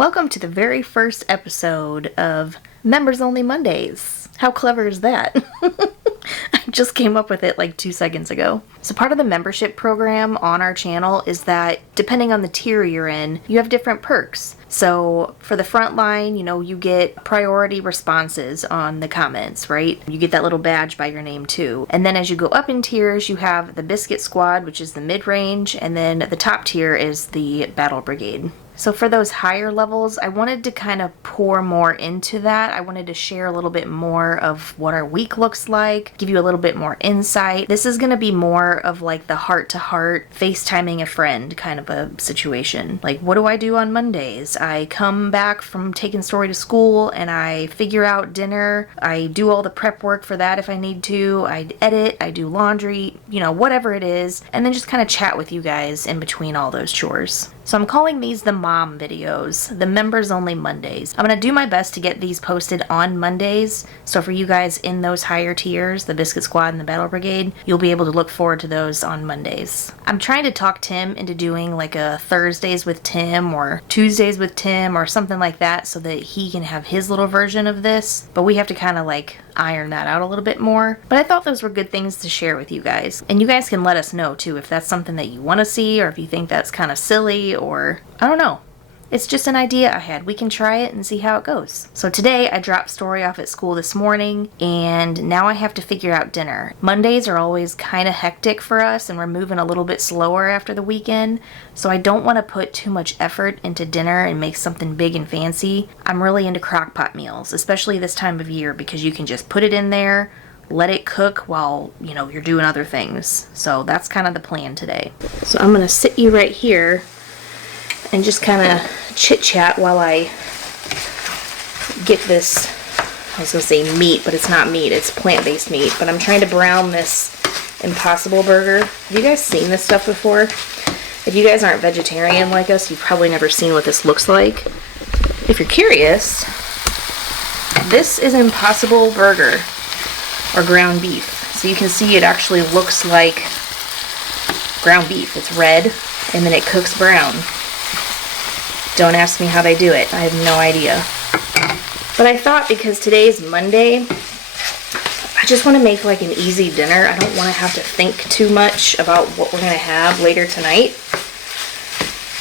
Welcome to the very first episode of Members Only Mondays. How clever is that? I just came up with it like 2 seconds ago. So part of the membership program on our channel is that depending on the tier you're in, you have different perks. So for the front line, you get priority responses on the comments, right? You get that little badge by your name too. And then as you go up in tiers, you have the Biscuit Squad, which is the mid-range, and then the top tier is the Battle Brigade. So for those higher levels, I wanted to kind of pour more into that. I wanted to share a little bit more of what our week looks like, give you a little bit more insight. This is going to be more of like the heart-to-heart, FaceTiming a friend kind of a situation. Like, what do I do on Mondays? I come back from taking Story to school and I figure out dinner. I do all the prep work for that if I need to. I edit, I do laundry, whatever it is, and then just kind of chat with you guys in between all those chores. So I'm calling these the mom videos, the members only Mondays. I'm going to do my best to get these posted on Mondays. So for you guys in those higher tiers, the Biscuit Squad and the Battle Brigade, you'll be able to look forward to those on Mondays. I'm trying to talk Tim into doing like a Thursdays with Tim or Tuesdays with Tim or something like that so that he can have his little version of this. But we have to kind of like iron that out a little bit more. But I thought those were good things to share with you guys. And you guys can let us know too if that's something that you want to see or if you think that's kind of silly or I don't know. It's just an idea I had. We can try it and see how it goes. So today I dropped Story off at school this morning and now I have to figure out dinner. Mondays are always kind of hectic for us and we're moving a little bit slower after the weekend. So I don't want to put too much effort into dinner and make something big and fancy. I'm really into crock pot meals, especially this time of year because you can just put it in there, let it cook while, you're doing other things. So that's kind of the plan today. So I'm going to sit you right here and just kind of chit-chat while I get this, I was going to say meat, but it's not meat, it's plant-based meat. But I'm trying to brown this Impossible Burger. Have you guys seen this stuff before? If you guys aren't vegetarian like us, you've probably never seen what this looks like. If you're curious, this is Impossible Burger, or ground beef. So you can see it actually looks like ground beef. It's red, and then it cooks brown. Don't ask me how they do it. I have no idea. But I thought because today's Monday, I just want to make like an easy dinner. I don't want to have to think too much about what we're going to have later tonight.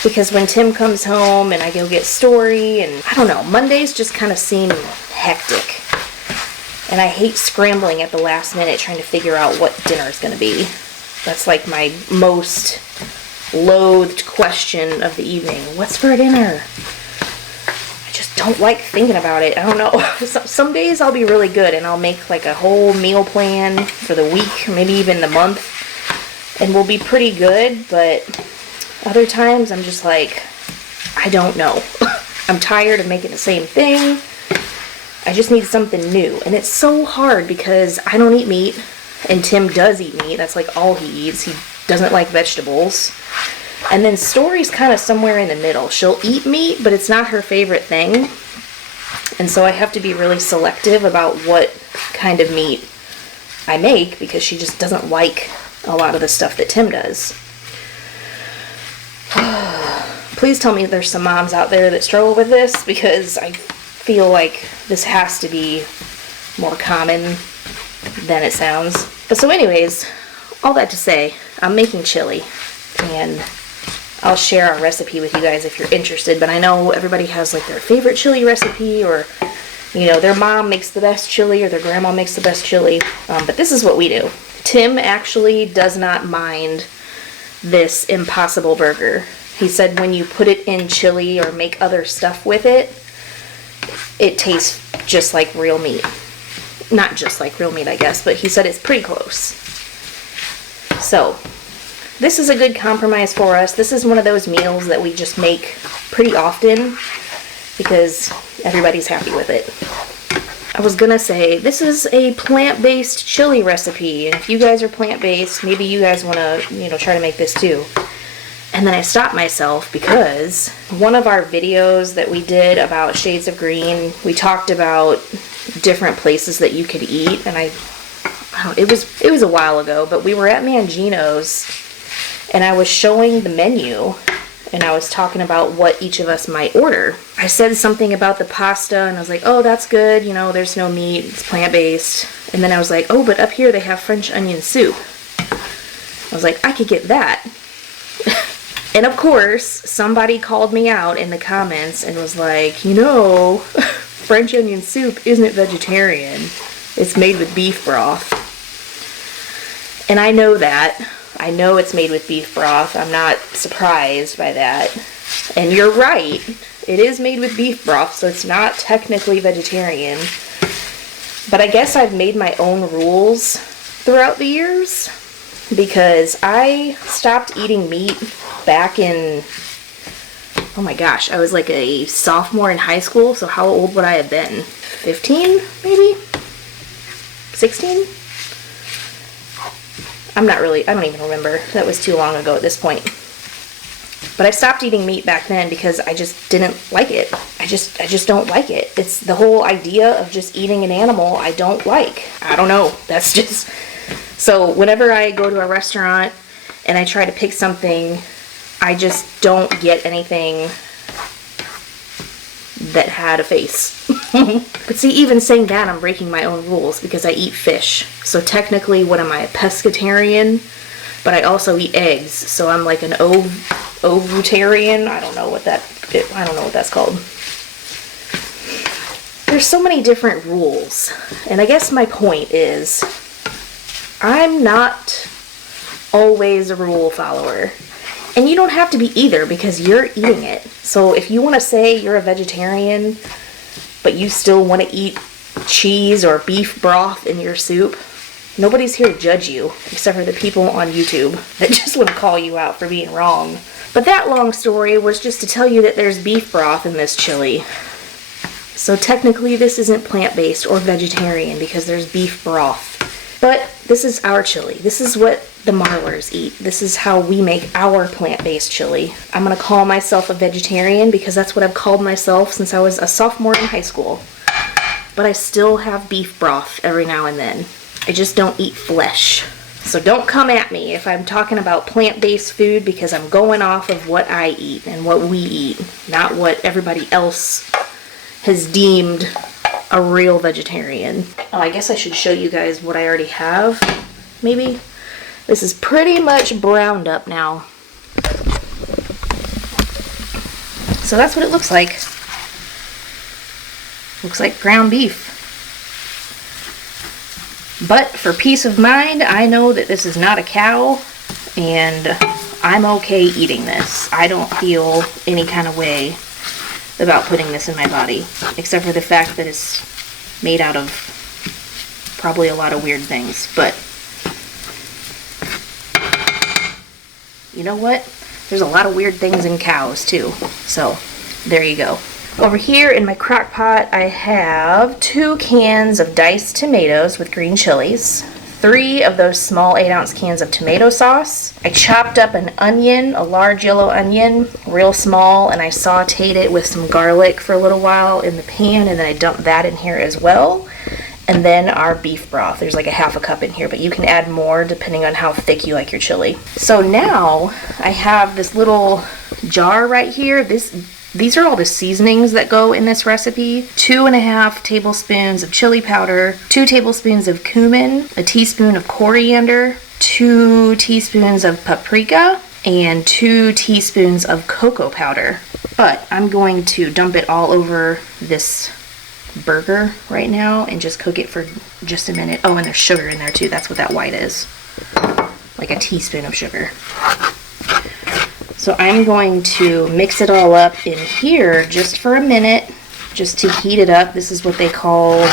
Because when Tim comes home and I go get Story and I don't know, Mondays just kind of seem hectic. And I hate scrambling at the last minute trying to figure out what dinner is going to be. That's like my most loathed question of the evening. What's for dinner? I just don't like thinking about it. I don't know. Some days I'll be really good and I'll make like a whole meal plan for the week, maybe even the month, and we'll be pretty good, but other times I'm just like, I don't know. I'm tired of making the same thing. I just need something new. And it's so hard because I don't eat meat and Tim does eat meat. That's like all he eats. He doesn't like vegetables. And then Story's kind of somewhere in the middle. She'll eat meat, but it's not her favorite thing. And so I have to be really selective about what kind of meat I make because she just doesn't like a lot of the stuff that Tim does. Please tell me there's some moms out there that struggle with this because I feel like this has to be more common than it sounds. But so anyways, all that to say, I'm making chili and I'll share our recipe with you guys if you're interested, but I know everybody has like their favorite chili recipe or their mom makes the best chili or their grandma makes the best chili, but this is what we do. Tim actually does not mind this Impossible Burger. He said when you put it in chili or make other stuff with it, it tastes just like real meat. Not just like real meat, I guess, but he said it's pretty close. So this is a good compromise for us. This is one of those meals that we just make pretty often because everybody's happy with it. I was gonna say, this is a plant-based chili recipe. And if you guys are plant-based, maybe you guys wanna, try to make this too. And then I stopped myself because one of our videos that we did about Shades of Green, we talked about different places that you could eat. And it was a while ago, but we were at Mangino's and I was showing the menu and I was talking about what each of us might order. I said something about the pasta, and I was like, oh, that's good, you know, there's no meat, it's plant-based. And then I was like, oh, but up here they have French onion soup. I was like, I could get that. And of course, somebody called me out in the comments and was like, you know, French onion soup isn't vegetarian. It's made with beef broth. And I know that. I know it's made with beef broth. I'm not surprised by that. And you're right. It is made with beef broth, so it's not technically vegetarian. But I guess I've made my own rules throughout the years, because I stopped eating meat back in, oh my gosh, I was like a sophomore in high school, so how old would I have been? 15, maybe? 16? I don't even remember. That was too long ago at this point. But I stopped eating meat back then because I just didn't like it. I just don't like it. It's the whole idea of just eating an animal I don't like. I don't know. That's just... So whenever I go to a restaurant and I try to pick something, I just don't get anything that had a face. But see, even saying that, I'm breaking my own rules because I eat fish. So technically, what am I, a pescatarian? But I also eat eggs, so I'm like an ovutarian. I don't know what that's called. There's so many different rules. And I guess my point is, I'm not always a rule follower. And you don't have to be either, because you're eating it. So if you want to say you're a vegetarian, but you still want to eat cheese or beef broth in your soup, nobody's here to judge you, except for the people on YouTube that just want to call you out for being wrong. But that long story was just to tell you that there's beef broth in this chili. So technically this isn't plant-based or vegetarian because there's beef broth. But this is our chili. This is what the Marlers eat. This is how we make our plant-based chili. I'm going to call myself a vegetarian because that's what I've called myself since I was a sophomore in high school. But I still have beef broth every now and then. I just don't eat flesh. So don't come at me if I'm talking about plant-based food, because I'm going off of what I eat and what we eat, not what everybody else has deemed a real vegetarian. Oh, I guess I should show you guys what I already have, maybe. This is pretty much browned up now. So that's what it looks like. Looks like ground beef. But for peace of mind, I know that this is not a cow, and I'm okay eating this. I don't feel any kind of way about putting this in my body, except for the fact that it's made out of probably a lot of weird things. But you know what? There's a lot of weird things in cows too. So there you go. Over here in my crock pot, I have 2 cans of diced tomatoes with green chilies, 3 of those small 8-ounce cans of tomato sauce. I chopped up an onion, a large yellow onion, real small, and I sauteed it with some garlic for a little while in the pan, and then I dumped that in here as well. And then our beef broth. There's like a half a cup in here, but you can add more depending on how thick you like your chili. So now I have this little jar right here. These are all the seasonings that go in this recipe. 2.5 tablespoons of chili powder, 2 tablespoons of cumin, a teaspoon of coriander, 2 teaspoons of paprika, and 2 teaspoons of cocoa powder. But I'm going to dump it all over this burger right now and just cook it for just a minute. Oh, and there's sugar in there too. That's what that white is. Like a teaspoon of sugar. So I'm going to mix it all up in here just for a minute, just to heat it up. This is what they call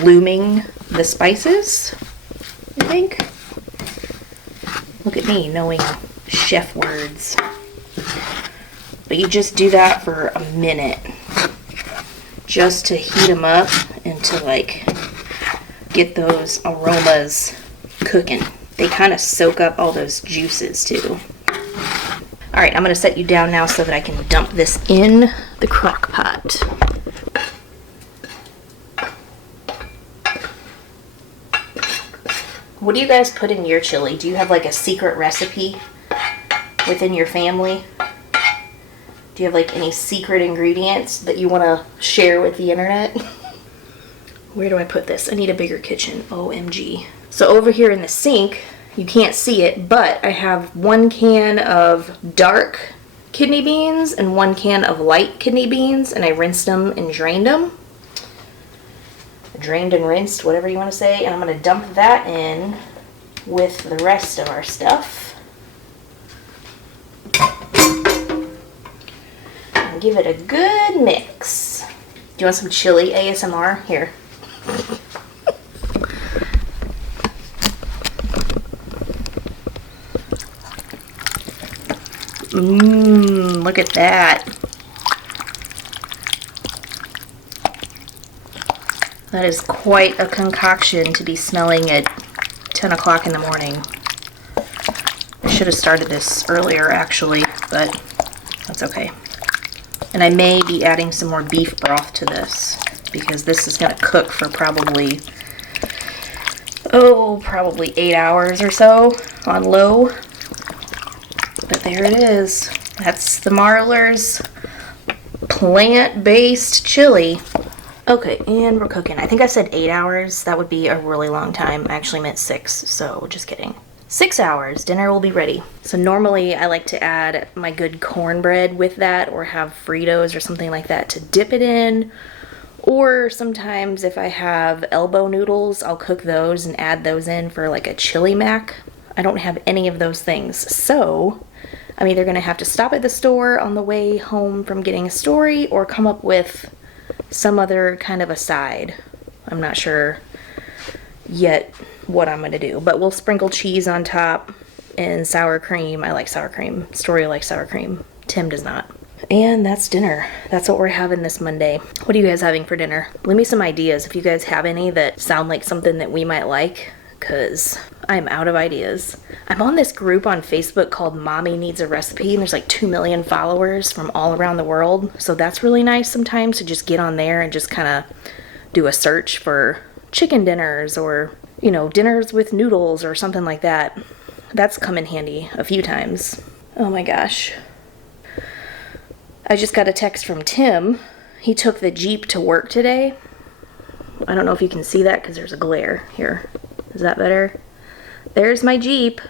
blooming the spices, I think. Look at me knowing chef words. But you just do that for a minute, just to heat them up and to like get those aromas cooking. They kind of soak up all those juices too. Alright, I'm going to set you down now so that I can dump this in the crock pot. What do you guys put in your chili? Do you have like a secret recipe within your family? Do you have like any secret ingredients that you want to share with the internet? Where do I put this? I need a bigger kitchen. OMG. So over here in the sink, you can't see it, but I have 1 can of dark kidney beans and 1 can of light kidney beans, and I rinsed them and drained them. Drained and rinsed, whatever you want to say, and I'm going to dump that in with the rest of our stuff. And give it a good mix. Do you want some chili ASMR? Here. Look at that. That is quite a concoction to be smelling at 10 o'clock in the morning. I should have started this earlier actually, but that's okay. And I may be adding some more beef broth to this because this is going to cook for probably 8 hours or so on low. But there it is. That's the Marler's plant-based chili. Okay, and we're cooking. I think I said 8 hours. That would be a really long time. I actually meant 6, so just kidding. 6 hours, dinner will be ready. So normally I like to add my good cornbread with that, or have Fritos or something like that to dip it in. Or sometimes if I have elbow noodles, I'll cook those and add those in for like a chili mac. I don't have any of those things, so I'm either gonna have to stop at the store on the way home from getting a story or come up with some other kind of a side. I'm not sure yet what I'm gonna do, but we'll sprinkle cheese on top and sour cream. I like sour cream. Story likes sour cream. Tim does not. And that's dinner. That's what we're having this Monday. What are you guys having for dinner? Leave me some ideas if you guys have any that sound like something that we might like, because I'm out of ideas. I'm on this group on Facebook called Mommy Needs a Recipe, and there's like 2 million followers from all around the world. So that's really nice sometimes to just get on there and just kind of do a search for chicken dinners or, you know, dinners with noodles or something like that. That's come in handy a few times. Oh my gosh. I just got a text from Tim. He took the Jeep to work today. I don't know if you can see that because there's a glare here. Is that better? There's my Jeep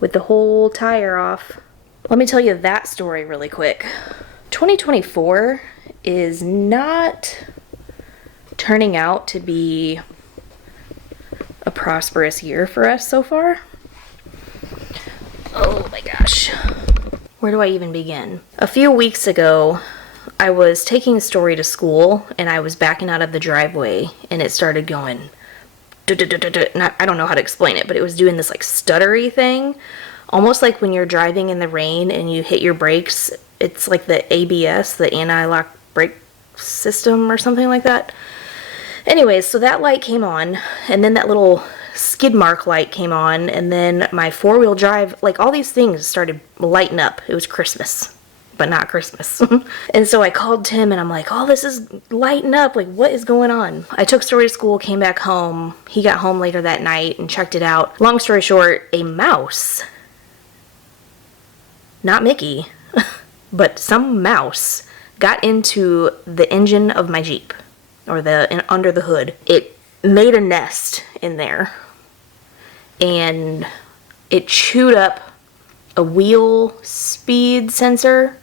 with the whole tire off. Let me tell you that story really quick. 2024 is not turning out to be a prosperous year for us so far. Oh my gosh. Where do I even begin? A few weeks ago, I was taking a story to school and I was backing out of the driveway and it started going I don't know how to explain it, but it was doing this like stuttery thing, almost like when you're driving in the rain and you hit your brakes. It's like the ABS, the anti-lock brake system or something like that. Anyways, so that light came on, and then that little skid mark light came on, and then my four-wheel drive, like all these things started lighting up. It was Christmas, but not Christmas. And so I called Tim and I'm like, oh, this is lighting up. Like, what is going on? I took Story to school, came back home. He got home later that night and checked it out. Long story short, a mouse, not Mickey, but some mouse got into the engine of my Jeep, or under the hood. It made a nest in there and it chewed up a wheel speed sensor.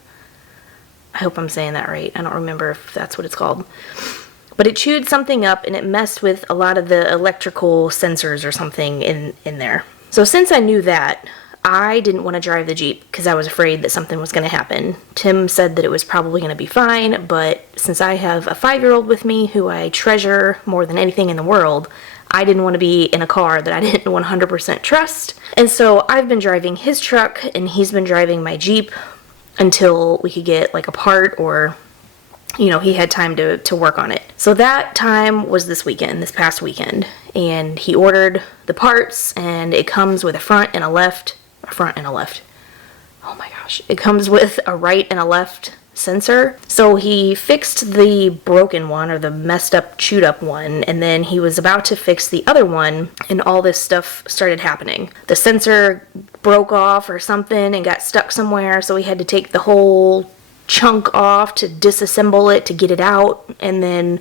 I hope I'm saying that right. I don't remember if that's what it's called. But it chewed something up and it messed with a lot of the electrical sensors or something in there. So since I knew that, I didn't want to drive the Jeep because I was afraid that something was going to happen. Tim said that it was probably going to be fine, but since I have a 5-year-old with me who I treasure more than anything in the world, I didn't want to be in a car that I didn't 100% trust. And so I've been driving his truck and he's been driving my Jeep until we could get like a part, or, you know, he had time to work on it. So that time was this past weekend, and he ordered the parts and it comes with a front and a left. Oh my gosh. It comes with a right and a left sensor. So he fixed the broken one, or the messed up, chewed up one, and then he was about to fix the other one, and all this stuff started happening. The sensor broke off or something and got stuck somewhere, so he had to take the whole chunk off to disassemble it to get it out, and then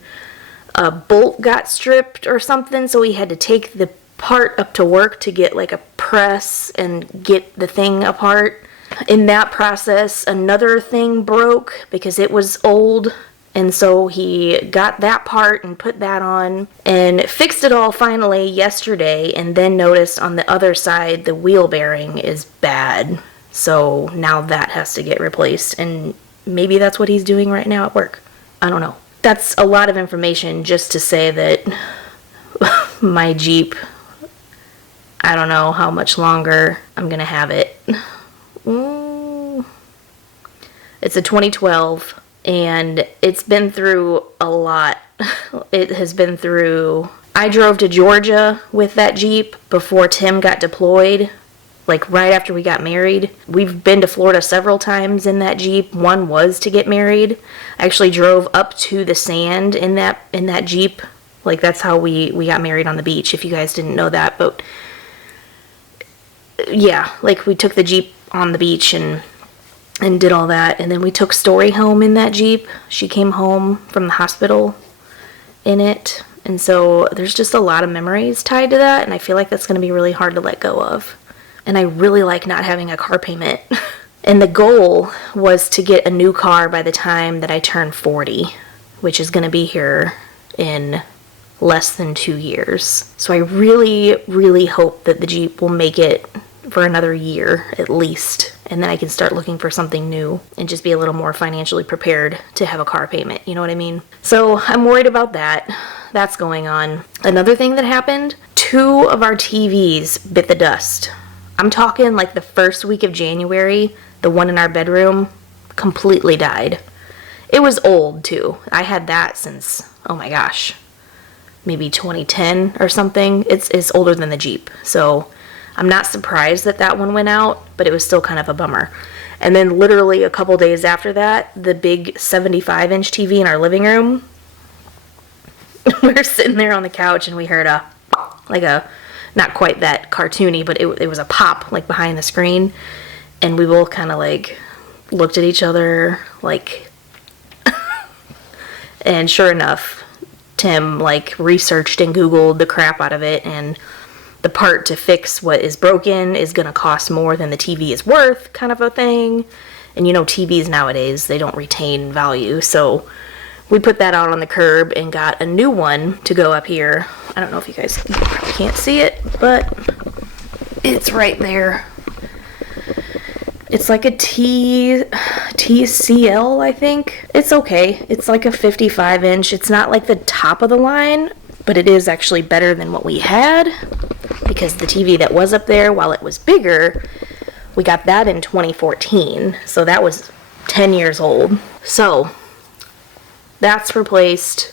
a bolt got stripped or something, so he had to take the part up to work to get like a press and get the thing apart. In that process, another thing broke because it was old, and so he got that part and put that on and fixed it all finally yesterday, and then noticed on the other side the wheel bearing is bad. So now that has to get replaced, and maybe that's what he's doing right now at work. I don't know. That's a lot of information just to say that my Jeep, I don't know how much longer I'm gonna have it. It's a 2012, and it's been through a lot. It has been through... I drove to Georgia with that Jeep before Tim got deployed, like right after we got married. We've been to Florida several times in that Jeep. One was to get married. I actually drove up to the sand in that Jeep. Like, that's how we got married on the beach, if you guys didn't know that. But yeah, like, we took the Jeep on the beach and did all that, and then we took Story home in that Jeep. She came home from the hospital in it, and so there's just a lot of memories tied to that, and I feel like that's going to be really hard to let go of. And I really like not having a car payment. And the goal was to get a new car by the time that I turn 40, which is going to be here in less than 2 years. So I really, really hope that the Jeep will make it for another year at least, and then I can start looking for something new and just be a little more financially prepared to have a car payment, you know what I mean? So I'm worried about that. That's going on. Another thing that happened, 2 of our TVs bit the dust. I'm talking like the first week of January, the one in our bedroom completely died. It was old too. I had that since, oh my gosh, maybe 2010 or something. It's older than the Jeep, so I'm not surprised that that one went out, but it was still kind of a bummer. And then literally a couple days after that, the big 75-inch TV in our living room, we were sitting there on the couch and we heard not quite that cartoony, but it was a pop like behind the screen. And we both kind of like looked at each other like, and sure enough, Tim like researched and Googled the crap out of it, and the part to fix what is broken is going to cost more than the TV is worth, kind of a thing. And you know, TVs nowadays, they don't retain value. So we put that out on the curb and got a new one to go up here. I don't know if you guys probably can't see it, but it's right there. It's like a TCL, I think. It's okay. It's like a 55-inch. It's not like the top of the line, but it is actually better than what we had, because the TV that was up there, while it was bigger, we got that in 2014, so that was 10 years old. So that's replaced.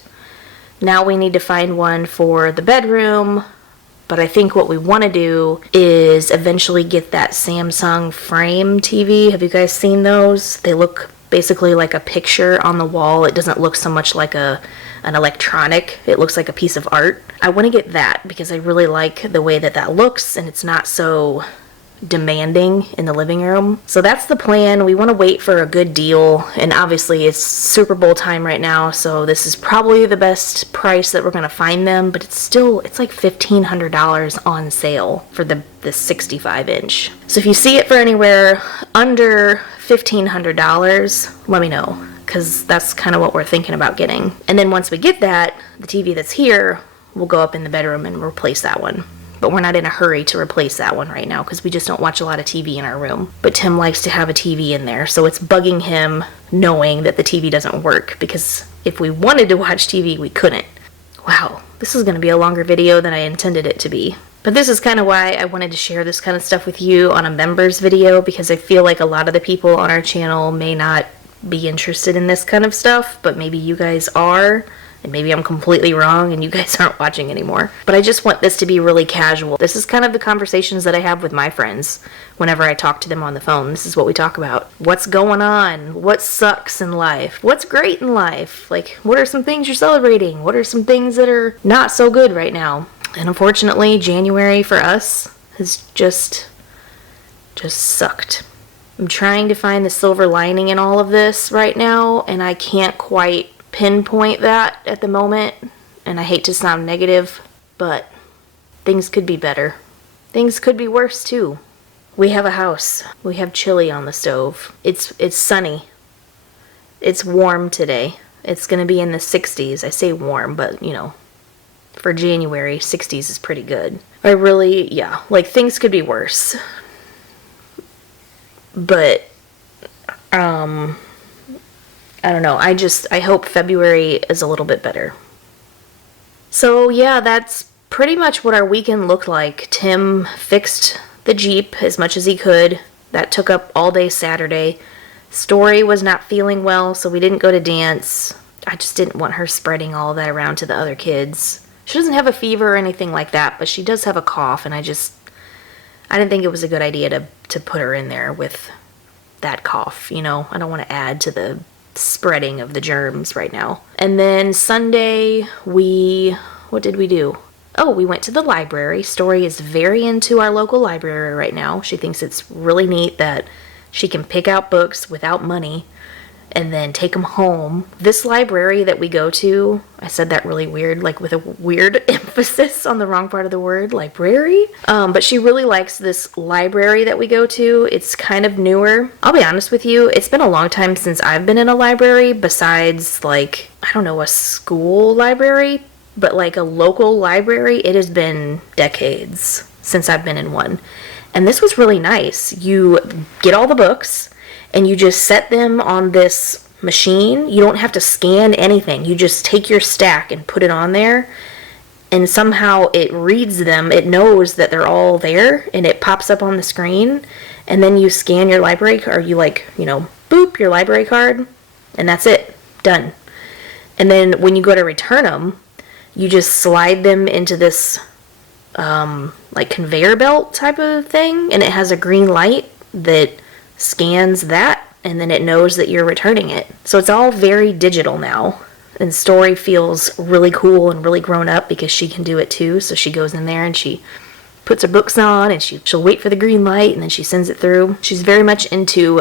Now we need to find one for the bedroom, but I think what we want to do is eventually get that Samsung frame TV. Have you guys seen those? They look basically like a picture on the wall. It doesn't look so much like an electronic. It looks like a piece of art. I want to get that because I really like the way that that looks, and it's not so demanding in the living room. So that's the plan. We want to wait for a good deal, and obviously it's Super Bowl time right now, so this is probably the best price that we're going to find them, but it's like $1,500 on sale for the 65-inch. So if you see it for anywhere under $1,500, let me know, because that's kind of what we're thinking about getting. And then once we get that, the TV that's here will go up in the bedroom and replace that one. But we're not in a hurry to replace that one right now because we just don't watch a lot of TV in our room. But Tim likes to have a TV in there, so it's bugging him knowing that the TV doesn't work, because if we wanted to watch TV, we couldn't. Wow, this is going to be a longer video than I intended it to be. But this is kind of why I wanted to share this kind of stuff with you on a members video, because I feel like a lot of the people on our channel may not be interested in this kind of stuff, but maybe you guys are, And maybe I'm completely wrong and you guys aren't watching anymore. But I just want this to be really casual. This is kind of the conversations that I have with my friends whenever I talk to them on the phone. This is what we talk about. What's going on? What sucks in life? What's great in life? Like, what are some things you're celebrating? What are some things that are not so good right now? And unfortunately, January for us has just sucked. I'm trying to find the silver lining in all of this right now, and I can't quite pinpoint that at the moment, and I hate to sound negative, but things could be better. Things could be worse too. We have a house. We have chili on the stove. It's sunny. It's warm today. It's gonna be in the 60s. I say warm, but for January, 60s is pretty good. Like things could be worse. But I don't know. I hope February is a little bit better. So yeah, that's pretty much what our weekend looked like. Tim fixed the Jeep as much as he could. That took up all day Saturday. Story was not feeling well, so we didn't go to dance. I just didn't want her spreading all that around to the other kids. She doesn't have a fever or anything like that, but she does have a cough, and I didn't think it was a good idea to put her in there with that cough, I don't want to add to the spreading of the germs right now. And then Sunday, what did we do? Oh, we went to the library. Story is very into our local library right now. She thinks it's really neat that she can pick out books without money and then take them home. This library that we go to, I said that really weird, like with a weird emphasis on the wrong part of the word, library. But she really likes this library that we go to. It's kind of newer. I'll be honest with you, it's been a long time since I've been in a library besides like, I don't know, a school library, but like a local library. It has been decades since I've been in one. And this was really nice. You get all the books and you just set them on this machine. You don't have to scan anything. You just take your stack and put it on there, and somehow it reads them. It knows that they're all there, and it pops up on the screen, and then you scan your library card, or you boop your library card, and that's it. Done. And then when you go to return them, you just slide them into this like conveyor belt type of thing, and it has a green light that scans that, and then it knows that you're returning it. So it's all very digital now, and Story feels really cool and really grown up because she can do it too. So she goes in there and she puts her books on, and she'll wait for the green light, and then she sends it through. She's very much into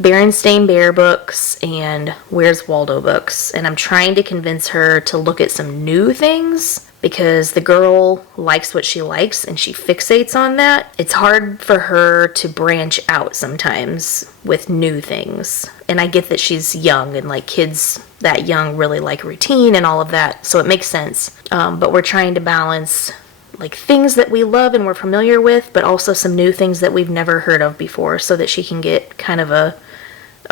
Berenstain Bear books and Where's Waldo books, and I'm trying to convince her to look at some new things because the girl likes what she likes and she fixates on that. It's hard for her to branch out sometimes with new things. And I get that she's young, and like kids that young really like routine and all of that, so it makes sense. But we're trying to balance like things that we love and we're familiar with, but also some new things that we've never heard of before, so that she can get kind of a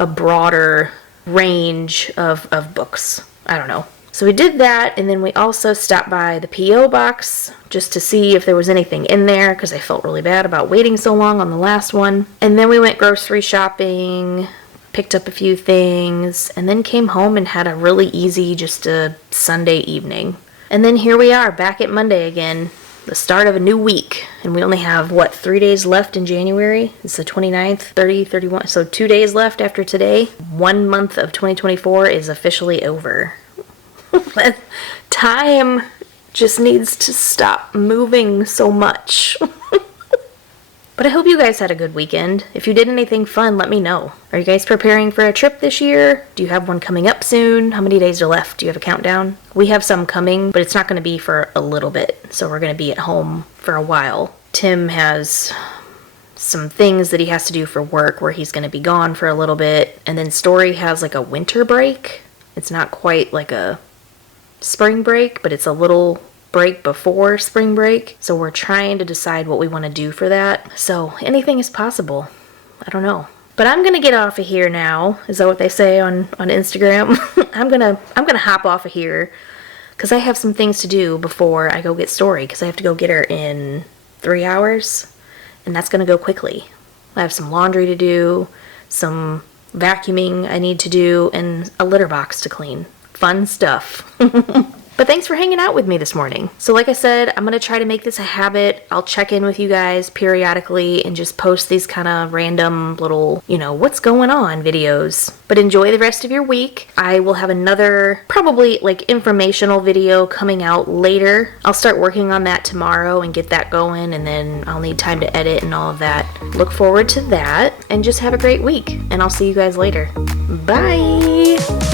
broader range of books. I don't know. So we did that, and then we also stopped by the P.O. box just to see if there was anything in there, because I felt really bad about waiting so long on the last one. And then we went grocery shopping, picked up a few things, and then came home and had a really easy, just a Sunday evening. And then here we are, back at Monday again, the start of a new week. And we only have, 3 days left in January? It's the 29th, 30, 31, so 2 days left after today. 1 month of 2024 is officially over. Time just needs to stop moving so much. But I hope you guys had a good weekend. If you did anything fun, let me know. Are you guys preparing for a trip this year? Do you have one coming up soon? How many days are left? Do you have a countdown? We have some coming, but it's not going to be for a little bit. So we're going to be at home for a while. Tim has some things that he has to do for work where he's going to be gone for a little bit. And then Story has like a winter break. It's not quite like a spring break, but it's a little break before spring break. So we're trying to decide what we want to do for that. So anything is possible. I don't know. But I'm gonna get off of here now. Is that what they say on Instagram? I'm gonna hop off of here because I have some things to do before I go get Story, because I have to go get her in 3 hours, and that's gonna go quickly. I have some laundry to do, some vacuuming I need to do, and a litter box to clean fun stuff. But thanks for hanging out with me this morning. So like I said, I'm going to try to make this a habit. I'll check in with you guys periodically and just post these kind of random little, what's going on videos. But enjoy the rest of your week. I will have another probably like informational video coming out later. I'll start working on that tomorrow and get that going, and then I'll need time to edit and all of that. Look forward to that, and just have a great week. And I'll see you guys later. Bye!